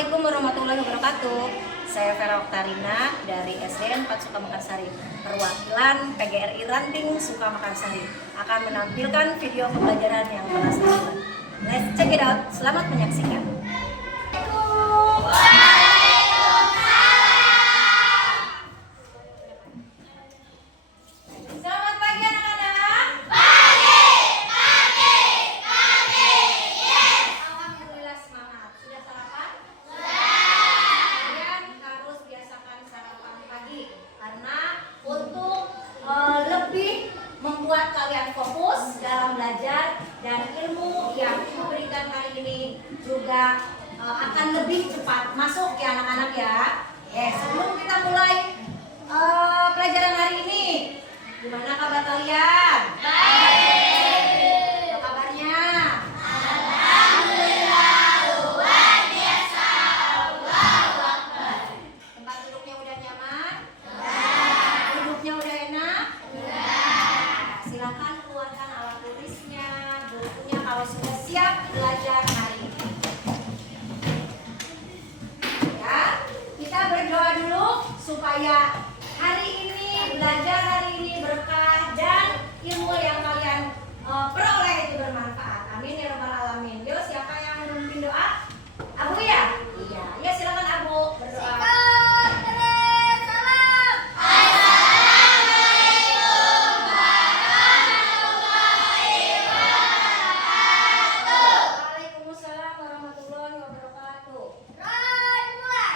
Assalamualaikum warahmatullahi wabarakatuh. Saya Vera Oktarina dari SDN 4 Sukamekarsari. Perwakilan PGRI Ranting Sukamekarsari akan menampilkan video pembelajaran yang telah saya buat. Let's check it out. Selamat menyaksikan. Selamat pagi anak-anak. Alhamdulillah semangat. Sudah sarapan? Kalian harus biasakan sarapan pagi karena untuk lebih membuat kalian fokus dalam belajar dan ilmu yang diberikan hari ini juga akan lebih cepat masuk ya anak-anak ya. Sebelum kita mulai pelajaran hari ini, gimana kabar kalian? Baik. Apa kabarnya? Alhamdulillah luar biasa. Allahu Akbar. Tempat duduknya udah nyaman? Duduknya udah enak? Silakan keluarkan alat tulisnya, bukunya kalau sudah siap belajar hari ini. Ya, kita berdoa dulu supaya hari ini belajar hari ini berkah dan ilmu yang kalian peroleh itu bermanfaat. Amin ya rabbal alamin. Yo, siapa yang memimpin doa? Abu ya? Iya. Ya silakan Abu berdoa. Waalaikumsalam warahmatullahi wabarakatuh. Alhamdulillah.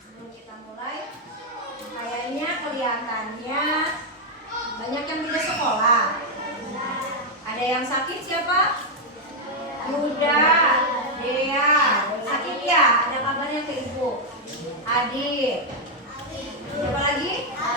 Sebelum kita mulai, kayaknya kelihatannya banyak yang tidak sekolah. Ada yang sakit siapa? Yuda, Dea, sakit ya? Ada kabarnya ke ibu? Adit. Siapa lagi?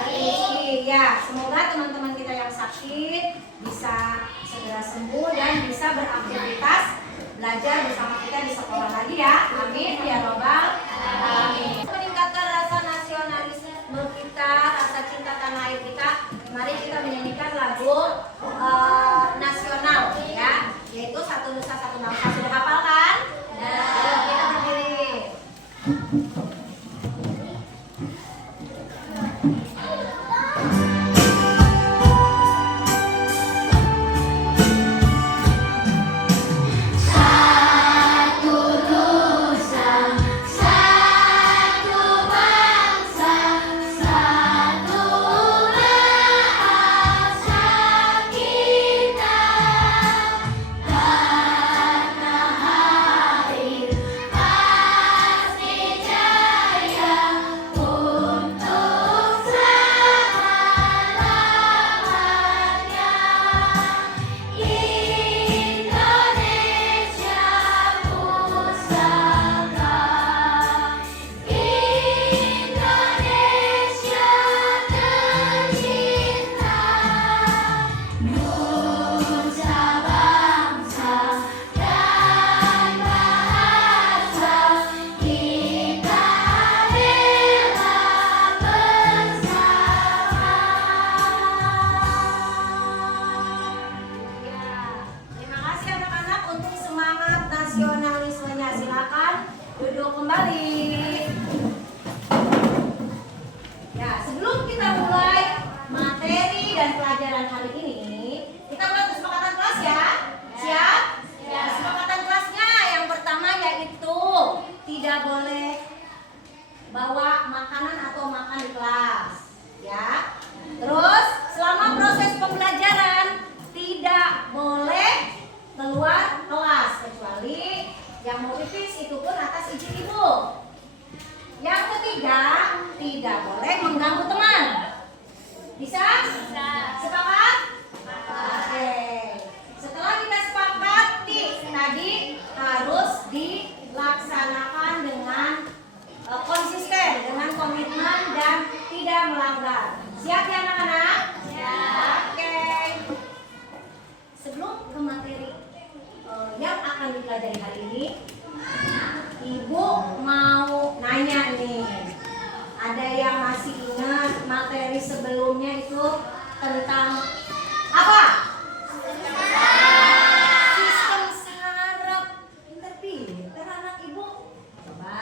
Rizky. Ya, semoga teman-teman kita yang sakit bisa segera sembuh dan bisa beraktivitas belajar bersama kita di sekolah lagi ya. Amin ya robbal alamin. Meningkatkan rasa nasionalisme kita, rasa cinta tanah air kita. Mari kita menyanyikan lagu nasional ya, yaitu Satu Nusa Satu Bangsa. Sudah hafal kan? Ayo kita berdiri. Satu Nusa, bawa makanan atau makan di kelas, ya. Terus selama proses pembelajaran tidak boleh keluar kelas kecuali yang mau pipis itu pun atas izin ibu. Yang ketiga, tidak boleh mengganggu teman. Bisa? Bisa. Sepakat? Oke. Setelah kita sepakati tadi harus dilaksanakan dengan konsisten, dengan komitmen dan tidak melanggar. Siap ya anak-anak? Siap. Oke. Sebelum ke materi yang akan dipelajari hari ini, Ibu mau nanya nih. Ada yang masih ingat materi sebelumnya itu tentang apa? Sistem saraf. Pinter anak Ibu. Coba,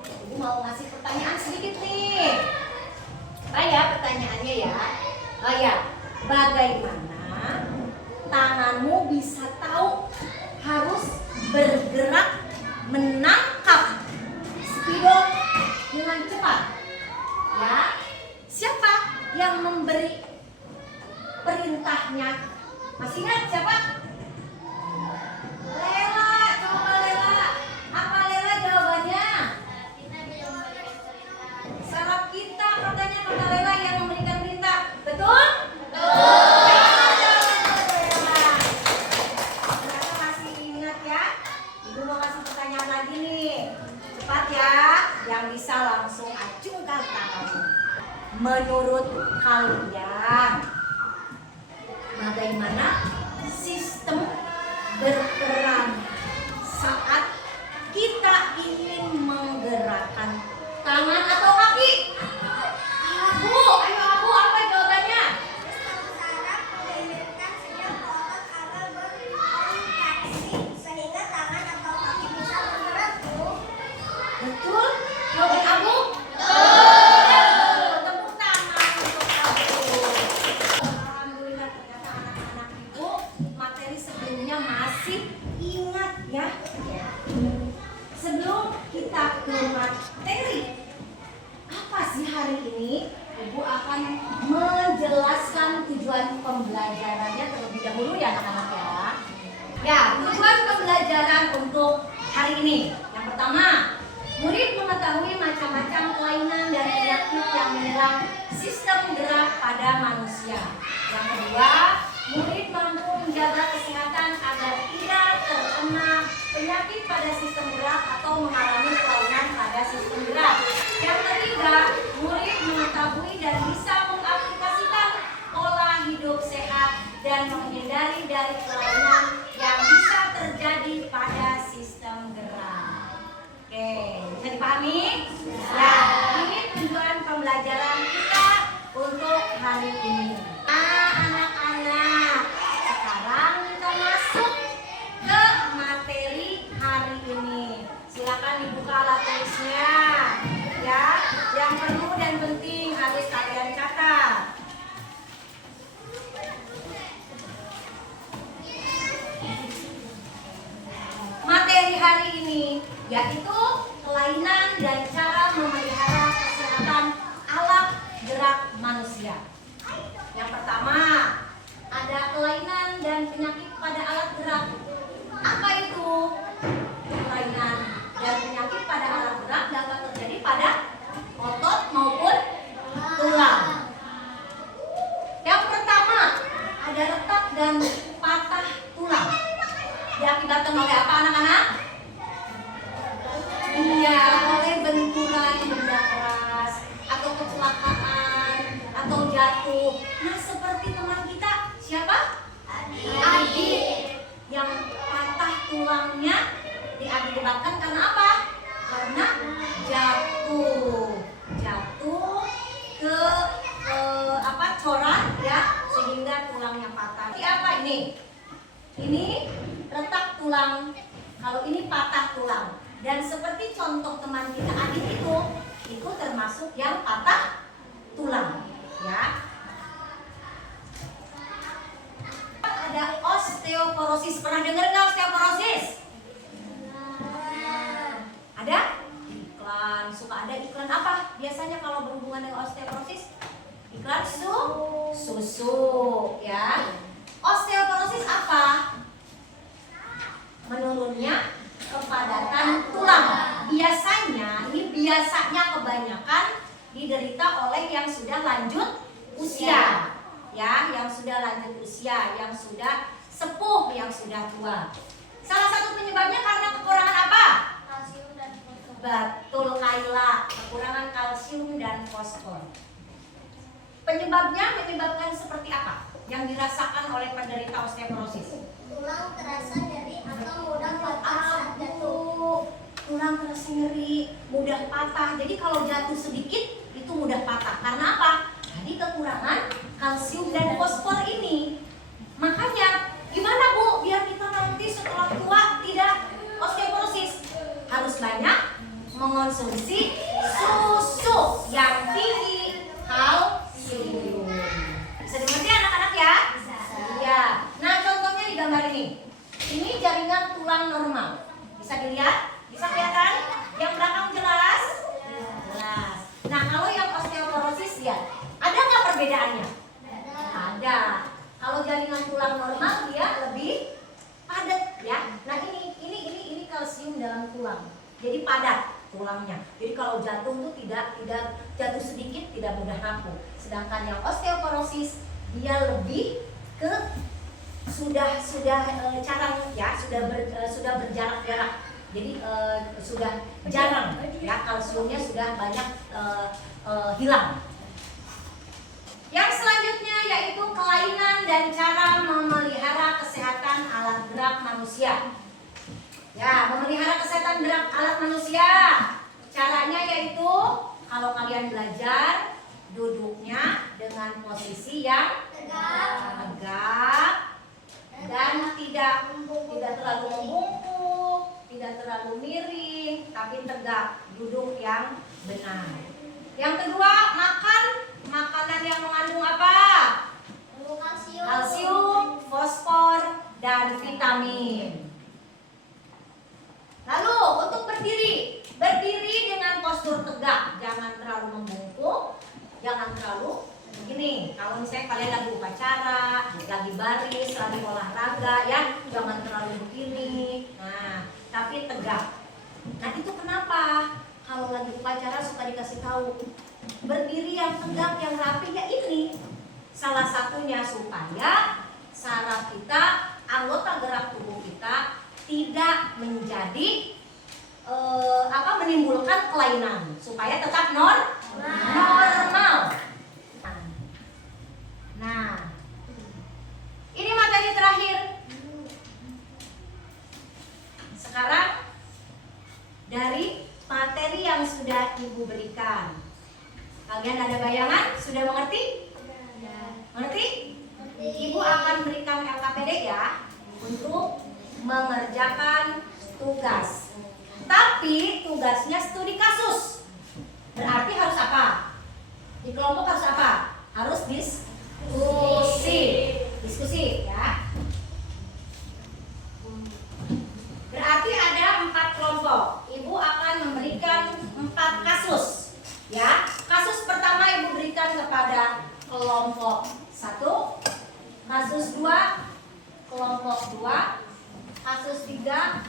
Ibu mau ngasih pertanyaan sedikit nih. Pertanyaannya ya. Bagaimana tanganmu bisa tahu harus bergerak menangkap spidol dengan cepat? Ya, siapa yang memberi perintahnya? Masih ingat siapa? Lela, coba Lela. Apa Lela jawabannya? Saraf kita katanya kata Lela yang memberikan perintah. Betul? Betul. Ternyata masih ingat ya. Ibu mau kasih pertanyaan lagi nih. Cepat ya, yang bisa langsung acungkan tanganmu. Menurut kalian, bagaimana sistem berperan saat kita ingin menggerakkan tangan atau kaki? Ayo Abu, apa jawabannya? Saraf mengirimkan sinyal ke otot agar berkontraksi sehingga tangan atau kaki bisa bergerak. Betul? Jawaban Abu? Betul. Tepuk tangan untuk Abu. Alhamdulillah, ternyata anak-anak Ibu materi sebelumnya masih ingat ya. Sebelum kita ke materi, apa sih hari ini? Ibu akan menjelaskan tujuan pembelajarannya terlebih dahulu ya anak-anak ya. Ya, tujuan pembelajaran untuk hari ini. Yang pertama, murid mengetahui macam-macam kelainan dan penyakit yang menyerang sistem gerak pada manusia. Yang kedua, murid mampu menjaga kesehatan agar tidak terkena penyakit pada sistem gerak atau mengalami kelainan pada sistem gerak. Yang ketiga, murid mengetahui dan bisa mengaplikasikan pola hidup sehat dan menghindari dari kelainan yang bisa terjadi pada sistem gerak. Oke, bisa dipahami? Ya, ini tujuan pembelajaran kita untuk hari ini. Anak-anak, sekarang kita masuk ke materi hari ini. Silakan dibuka alat tulisnya. Ya, yang perlu dan penting harus kalian catat. Materi hari ini yaitu kelainan dan cara memelihara kesehatan alat gerak manusia. Yang pertama, ada kelainan dan penyakit pada alat gerak. Apa itu? Kelainan dan penyakit pada alat gerak dapat terjadi pada otot maupun tulang. Yang pertama, ada retak dan patah tulang. Diakibatkan oleh apa anak-anak? Iya, oleh benturan benda keras atau kecelakaan atau jatuh. Nah, seperti teman kita, siapa? Adi. Yang patah tulangnya diakibatkan karena apa? Karena jatuh ke coran ya, sehingga tulangnya patah. Ini apa ini? Ini retak tulang. Kalau ini patah tulang. Dan seperti contoh teman kita Adit itu termasuk yang patah tulang, ya. Ada osteoporosis. Pernah dengar nggak osteoporosis? Ada? Iklan suka ada iklan apa biasanya kalau berhubungan dengan osteoporosis? Iklan susu ya. Osteoporosis apa? Menurunnya kepadatan tulang. Biasanya kebanyakan diderita oleh yang sudah lanjut usia. Ya, yang sudah lanjut usia, yang sudah sepuh, yang sudah tua. Salah satu penyebabnya karena kekurangan apa? Kalsium dan fosfor. Betul Kaila, kekurangan kalsium dan fosfor. Penyebabnya menyebabkan seperti apa yang dirasakan oleh penderita osteoporosis? Tulang terasa nyeri atau mudah patah saat jatuh. Tulang terasa nyeri, mudah patah. Jadi kalau jatuh sedikit itu mudah patah. Karena apa? Tadi kekurangan kalsium dan fosfor ini. Makanya gimana Bu biar kita nanti setelah tua tidak osteoporosis? Harus banyak mengonsumsi susu yang tinggi kalsium. Bisa dimengerti anak-anak ya? Bisa. Iya. Nah contohnya di gambar ini. Ini jaringan tulang normal. Bisa dilihat? Bisa kelihatan? Yang belakang jelas? Jelas. Nah kalau yang osteoporosis ya, ada nggak perbedaannya? Ada. Kalau jaringan tulang normal dia lebih padat ya. Nah ini kalsium dalam tulang. Jadi padat tulangnya. Jadi kalau jatuh tuh tidak jatuh sedikit tidak mudah rapuh. Sedangkan yang osteoporosis dia lebih ke sudah jarang ya, sudah berjarak-jarak. Jadi sudah jarang ya, kalsiumnya sudah banyak hilang. Yang selanjutnya yaitu kelainan dan cara memelihara kesehatan alat gerak manusia. Ya, memelihara kesehatan gerak alat manusia. Caranya yaitu kalau kalian belajar duduknya dengan posisi yang tegak dan tidak terlalu membungkuk, tidak terlalu miring, tapi tegak, duduk yang benar. Yang kedua, makan makanan yang mengandung apa? Kalsium. Kalsium, fosfor, dan vitamin. Lalu untuk berdiri dengan postur tegak, jangan terlalu membungkuk, jangan terlalu begini. Kalau misalnya kalian lagi upacara, lagi baris, lagi olahraga, ya jangan terlalu begini. Nah, tapi tegak. Nah itu kenapa? Kalau lagi upacara suka dikasih tahu berdiri yang tegak, yang rapi ya ini. Salah satunya supaya saraf kita, anggota gerak tubuh kita tidak menjadi menimbulkan kelainan, supaya tetap normal. Nah, ini materi terakhir. Sekarang dari materi yang sudah Ibu berikan, kalian ada bayangan? Sudah mengerti? Mengerti? Ibu akan berikan LKPD ya untuk mengerjakan tugas. Tapi tugasnya studi kasus. Berarti harus apa? Di kelompok harus apa? Harus diskusi ya. Berarti ada 4 kelompok. Ibu akan memberikan 4 kasus. Ya, kasus pertama Ibu berikan kepada kelompok 1, kasus 2 kelompok 2, kasus 3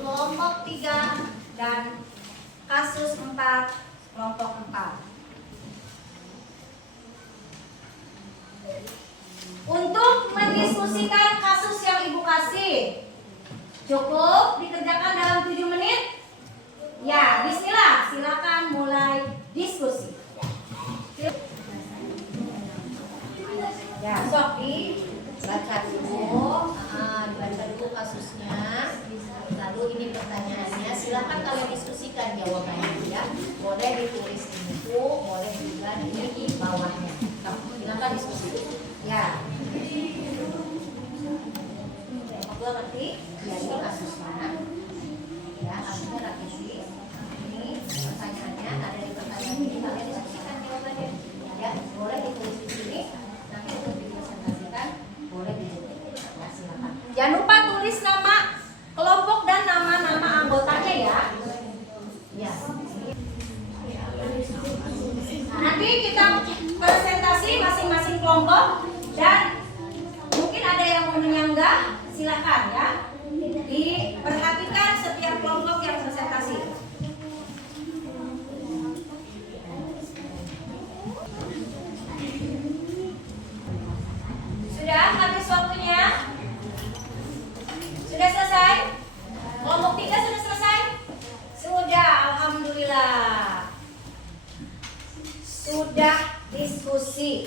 kelompok 3, dan kasus 4 kelompok 4. Untuk mendiskusikan kasus yang Ibu kasih, cukup dikerjakan dalam 7 menit? Ya, bismillah, silakan mulai diskusi. Ya, sok dibaca dulu, dibaca dulu kasusnya. Lalu ini pertanyaannya, silakan kalian diskusikan jawabannya ya. Boleh ditulis di buku, boleh juga di bawahnya. Silakan diskusi. Ya. Gue ngerti, ya ini kasusnya. Ya, kasusnya revisi. Ini pertanyaannya, ada di pertanyaan ini kalian diskusikan jawabannya. Ya, boleh ditulis di sini. Nanti untuk dipresentasikan, boleh ditulis. Ya, silakan. Jangan lupa tulis nama kelompok dan nama-nama anggotanya ya. Ya. kita presentasi masing-masing kelompok dan mungkin ada yang mau menyanggah, silakan ya. Diperhatikan setiap kelompok yang presentasi. Sudah habis waktunya? Sudah selesai? Kelompok 3 sudah selesai? Sudah, alhamdulillah. Sudah diskusi.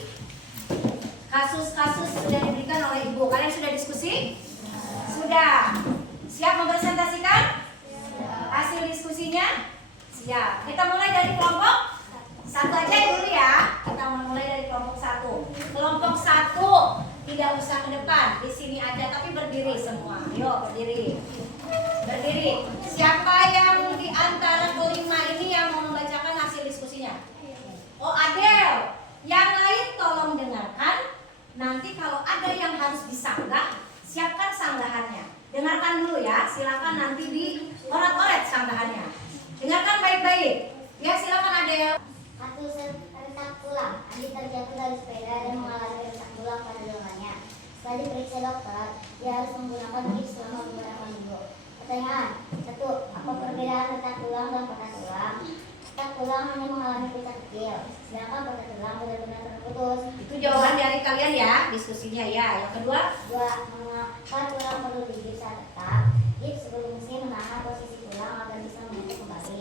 Kasus-kasus sudah diberikan oleh Ibu. Kalian sudah diskusi? Sudah. Siap mempresentasikan? Hasil diskusinya? Siap. Kita mulai dari kelompok 1 aja dulu ya. Kita mulai dari kelompok 1. Kelompok 1 tidak usah ke depan. Di sini aja tapi berdiri semua. Yuk, berdiri. Berdiri. Siapa yang di antara kelima ini yang mau membacakan hasil diskusinya? Oh, Adel. Yang lain tolong dengarkan. Nanti kalau ada yang harus disanggah, siapkan sanggahannya. Dengarkan dulu ya. Silakan nanti dioret-oret sanggahannya. Dengarkan baik-baik. Ya, silakan Adel. Satu, retak tulang. Andi terjatuh dari sepeda dan mengalami retak tulang pada lengannya. Setelah diperiksa dokter, dia harus menggunakan gips selama beberapa minggu. Pertanyaan, 1. Apa perbedaan retak tulang dan patah tulang? Retak tulang hanya mengalami pecah kecil, sedangkan patah tulang benar-benar terputus. Itu jawaban dari kalian ya, diskusinya ya. Yang kedua, 2. Mengapa tulang perlu digips saat retak? Gips berfungsi menahan posisi tulang agar bisa menyatu kembali.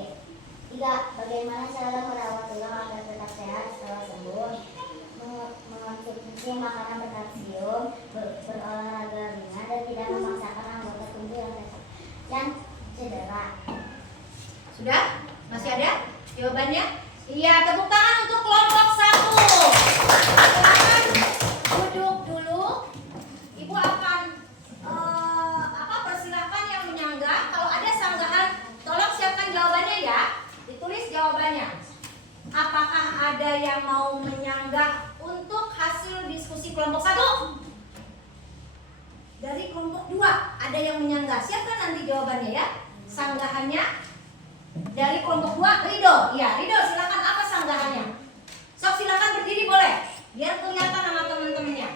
3. Bagaimana cara merawat tulang agar tetap sehat setelah sembuh? Mengonsumsi makanan berkalsium, berolahraga ringan, dan tidak memaksakan anggota tubuh yang cedera. sudah? Masih ada jawabannya? Iya, tepuk tangan untuk kelompok 1. Silakan duduk dulu. Ibu akan persilahkan yang menyanggah. Kalau ada sanggahan, tolong siapkan jawabannya ya. Ditulis jawabannya. Apakah ada yang mau menyanggah untuk hasil diskusi kelompok 1? Dari kelompok 2 ada yang menyanggah. Siapkan nanti jawabannya ya. Sanggahannya dari kelompok 2, Rido. Ya, Rido silakan, apa sanggahannya? Sok silakan berdiri boleh. Biar kelihatan sama teman-temannya.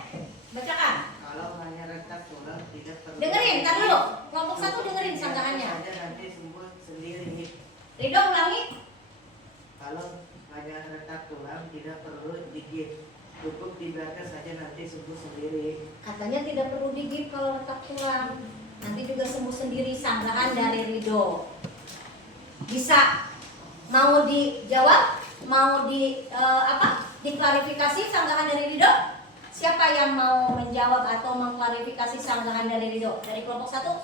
Bacakan. Kalau hanya retak tulang tidak perlu. Dengerin, tar dulu. Kelompok 1 dengerin sanggahannya. Saja nanti sembuh sendiri. Rido ulangi. Kalau hanya retak tulang tidak perlu digigit. Cukup dibiarkan saja nanti sembuh sendiri. Katanya tidak perlu digigit kalau retak tulang. Nanti juga sembuh sendiri, sanggahan dari Rido. Bisa mau dijawab, mau diklarifikasi sanggahan dari Rido? Siapa yang mau menjawab atau mengklarifikasi sanggahan dari Rido? Dari kelompok 1?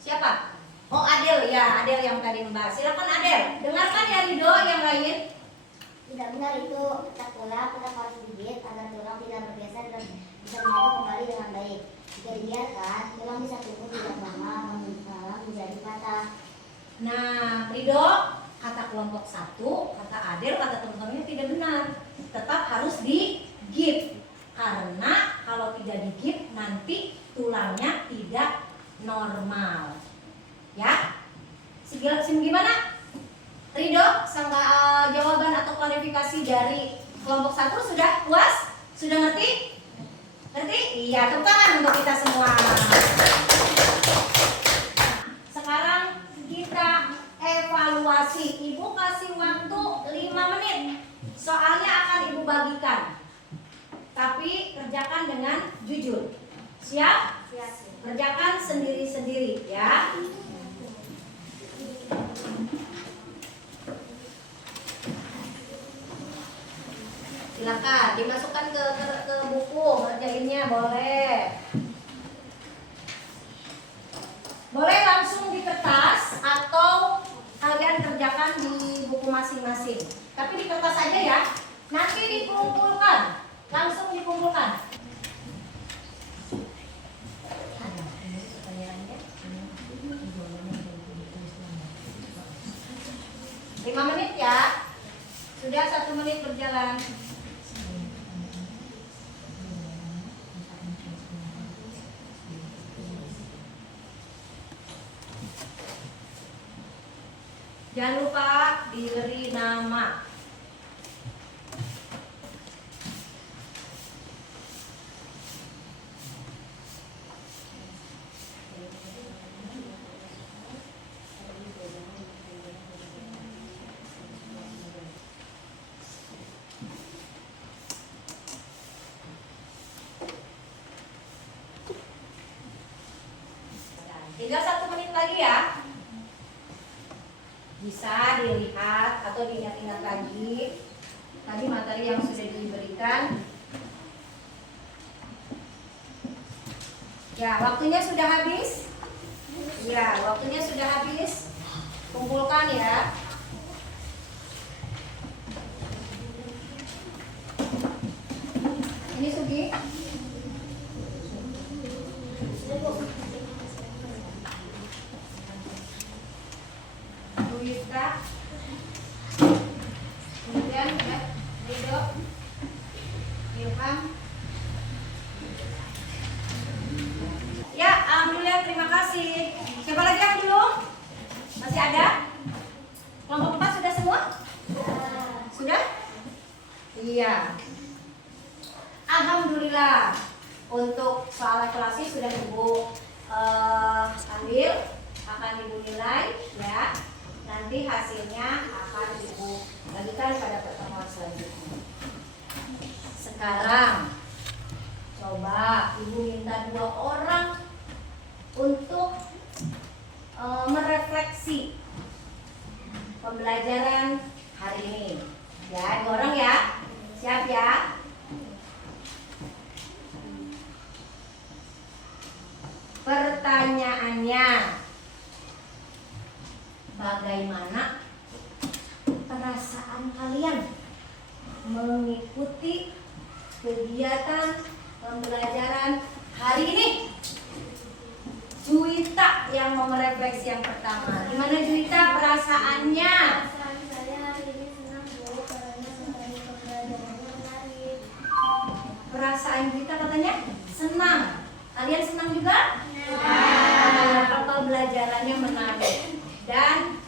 Siapa? Oh, Adel ya, Adel yang tadi membahas. Silakan Adel, dengarkan ya Rido yang lain. Tidak benar itu, retak tulang tetap harus digigit agar tulang tidak bergeser dan bisa menyatu kembali dengan baik. Jika dibiarkan, tulang bisa tumbuh tidak lama menjadi patah. Nah, Rido, kata kelompok 1, kata Adel, kata teman-temannya tidak benar. Tetap harus digigit. Karena kalau tidak digigit nanti tulangnya tidak normal. Ya? Gimana? Rido, jawaban atau klarifikasi dari kelompok 1 sudah puas? Sudah ngerti? Ngerti? Iya, tepuk tangan untuk kita semua. Sekarang kita evaluasi. Ibu kasih waktu 5 menit. Soalnya akan Ibu bagikan. Tapi kerjakan dengan jujur. Siap? Siap. Kerjakan sendiri-sendiri ya. Silakan dimasukkan ke buku, ngerjainnya boleh. Boleh langsung di kertas atau kalian kerjakan di buku masing-masing. Tapi di kertas aja ya. Nanti dikumpulkan, langsung dikumpulkan. 5 menit ya. Sudah 1 menit berjalan. Jangan lupa diberi nama. atau diingat-ingat lagi tadi materi yang sudah diberikan. Ya, waktunya sudah habis? Ya, waktunya sudah habis. Kumpulkan ya. Ini Sugi. Wita. Kemudian ya, Rido. Ilham. Ya, alhamdulillah, terima kasih. Siapa lagi yang belum? Masih ada? Kelompok 4 sudah semua? Sudah? Iya. Alhamdulillah. Untuk soal evaluasi sudah Ibu ambil, akan Ibu nilai ya. Nanti hasilnya akan Ibu bagikan pada pertemuan selanjutnya. Sekarang coba Ibu minta 2 orang untuk merefleksi pembelajaran hari ini. Ya, 2 orang ya. Siap ya? Pertanyaannya, bagaimana perasaan kalian mengikuti kegiatan pembelajaran hari ini? Juwita yang mau merefleksi yang pertama. Gimana Juwita perasaannya? Perasaan saya hari ini senang Bu, karena materi pembelajarannya menarik. Perasaan Juwita katanya senang. Kalian senang juga? Pembelajarannya menarik. Dan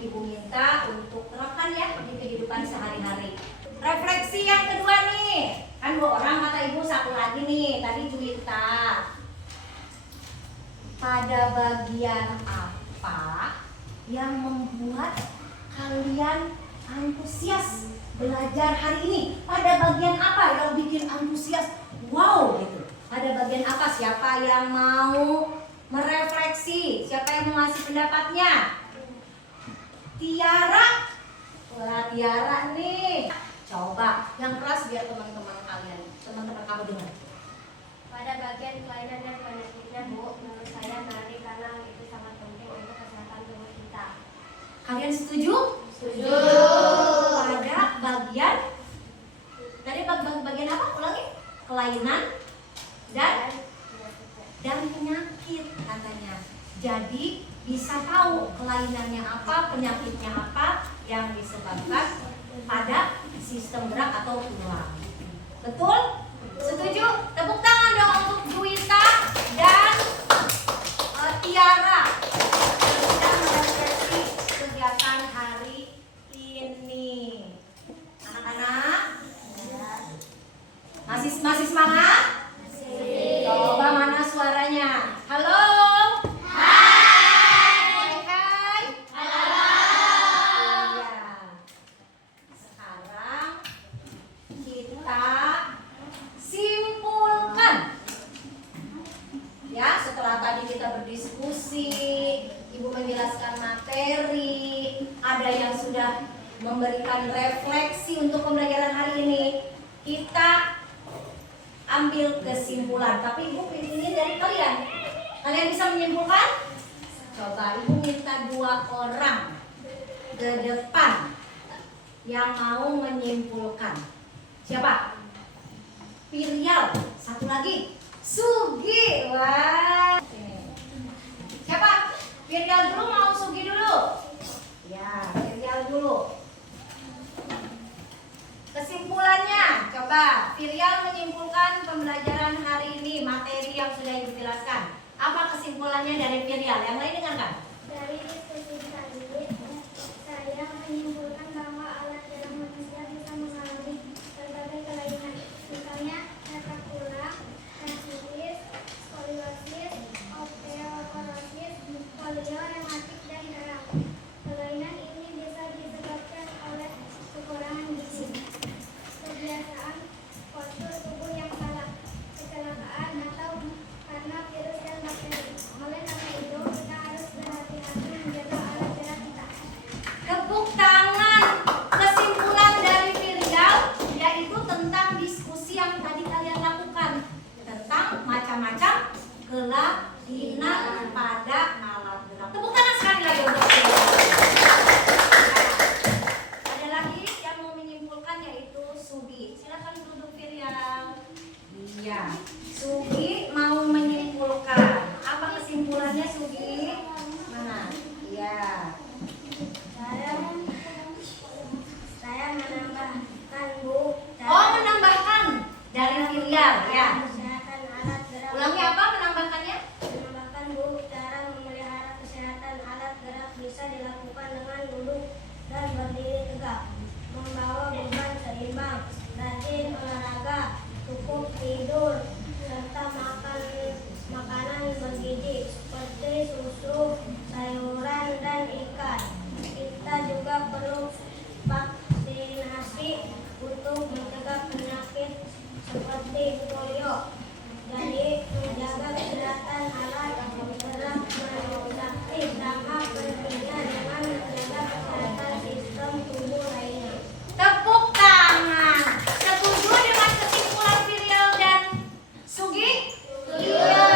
Ibu minta untuk terapkan ya di kehidupan sehari-hari. Refleksi yang kedua nih. Kan 2 orang kata Ibu, 1 lagi nih. Tadi Juwita. Pada bagian apa yang membuat kalian antusias belajar hari ini? Pada bagian apa yang bikin antusias? Wow gitu. Pada bagian apa? Siapa yang mau merefleksi? Siapa yang mau ngasih pendapatnya? Tiara. Wah, Tiara nih. Coba yang keras biar teman-teman kalian, teman-teman kamu dengar. Pada bagian kelainan dan penyakitnya Bu, menurut saya menarik karena itu sangat penting untuk kesehatan tubuh kita. Kalian setuju? Setuju. Pada bagian tadi bagian apa? Ulangi. Kelainan dan penyakit katanya. Jadi bisa tahu kelainannya apa, penyakitnya apa yang disebabkan pada sistem gerak atau tulang. Betul? Setuju? Tepuk tangan dong untuk Juwita dan Tiara yang sudah merefleksi kegiatan hari ini. Anak-anak, masih semangat? Coba mana suaranya? Halo? Hai. Hai. Halo. Iya. Sekarang kita simpulkan. Ya, setelah tadi kita berdiskusi, Ibu menjelaskan materi, ada yang sudah memberikan refleksi untuk pembelajaran hari ini. Kita ambil kesimpulan, tapi Ibu ini dari kalian. Kalian bisa menyimpulkan? Coba Ibu minta 2 orang ke depan yang mau menyimpulkan. Siapa? Pirial. 1 lagi. Sugi. Wah. Siapa? Pirial dulu mau Sugi dulu? Ya, Pirial dulu. Kesimpulannya, coba Pirial menyimpulkan pembelajaran hari ini, materi yang sudah Ibu jelaskan. Apa kesimpulannya dari Pirial? Yang lain dengarkan. Dari diskusi tadi, saya menyimpulkan bahwa alat dalam manusia bisa mengalami berbagai kelainan, misalnya retak tulang, fasciitis, skoliosis, osteoporosis, polio, rematik, dan darah. Kelainan ini bisa disebabkan oleh kekurangan gizi, kebiasaan postur tubuh yang salah, kecelakaan, atau karena virus dan bakteri. Oleh karena itu, kita harus berhati-hati Ya, Sugi mau menyimpulkan. Apa kesimpulannya Sugi? Mana? Ya. Saya menambahkan Bu. Oh, menambahkan dari filial ya. Kesehatan alat gerak. Ulangi apa menambahkannya? Menambahkan Bu, cara memelihara kesehatan alat gerak bisa dilakukan dengan duduk dan berdiri tegak, membawa beban seimbang, rajin olahraga, cukup tidur, serta makan makanan bergizi seperti susu, sayuran, dan ikan. Kita juga perlu vaksinasi untuk mencegah penyakit seperti polio. Jadi menjaga kesehatan alat gerak menjadi sama pentingnya dengan menjaga kesehatan sistem tubuh lainnya. Tepuk tangan. Setuju dengan kesimpulan Filial dan Sugi? Iya.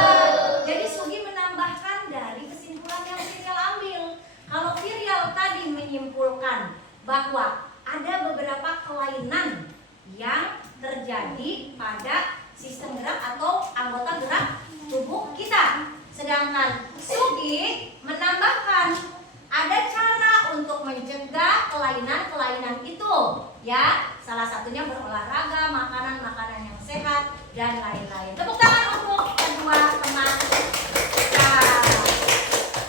Jadi Sugi menambahkan dari kesimpulan yang Filial ambil. Kalau Filial tadi menyimpulkan bahwa ada beberapa kelainan yang terjadi pada sistem gerak atau anggota gerak tubuh kita. Sedangkan Sugi menambahkan ada cara untuk mencegah kelainan-kelainan itu, ya. Salah satunya berolahraga, makanan-makanan yang sehat, dan lain-lain. Tepuk tangan untuk kedua teman kita.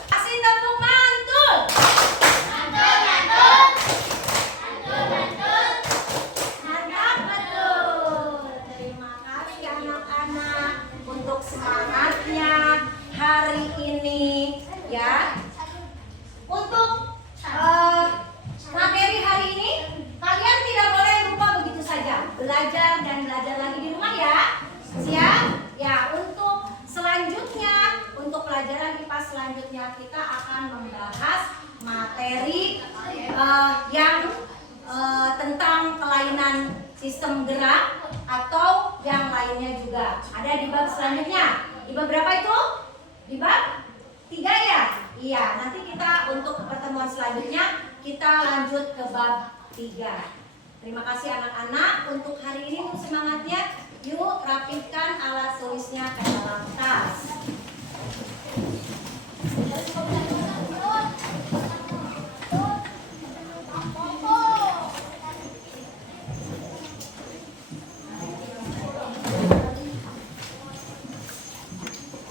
Kasih tepuk mantul. Mantap betul. Terima kasih anak-anak untuk semangatnya hari ini, ya. Untuk materi hari ini, kalian tidak boleh lupa begitu saja. Belajar dan belajar lagi di rumah ya. Siap? Ya, untuk selanjutnya, untuk pelajaran IPA selanjutnya kita akan membahas materi yang tentang kelainan sistem gerak atau yang lainnya juga. Ada di bab selanjutnya. Di bab berapa itu? Di bab 3 ya? Iya, nanti kita untuk pertemuan selanjutnya kita lanjut ke bab 3. Terima kasih anak-anak untuk hari ini, untuk semangatnya. Yuk rapihkan alat tulisnya ke dalam tas.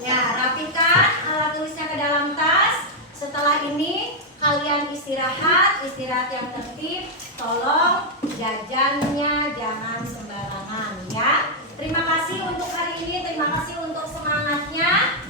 Ya, rapihkan alat tulisnya ke dalam tas. Setelah ini kalian istirahat yang tertib. Tolong jajannya jangan sembarangan ya. Terima kasih untuk hari ini, terima kasih untuk semangatnya.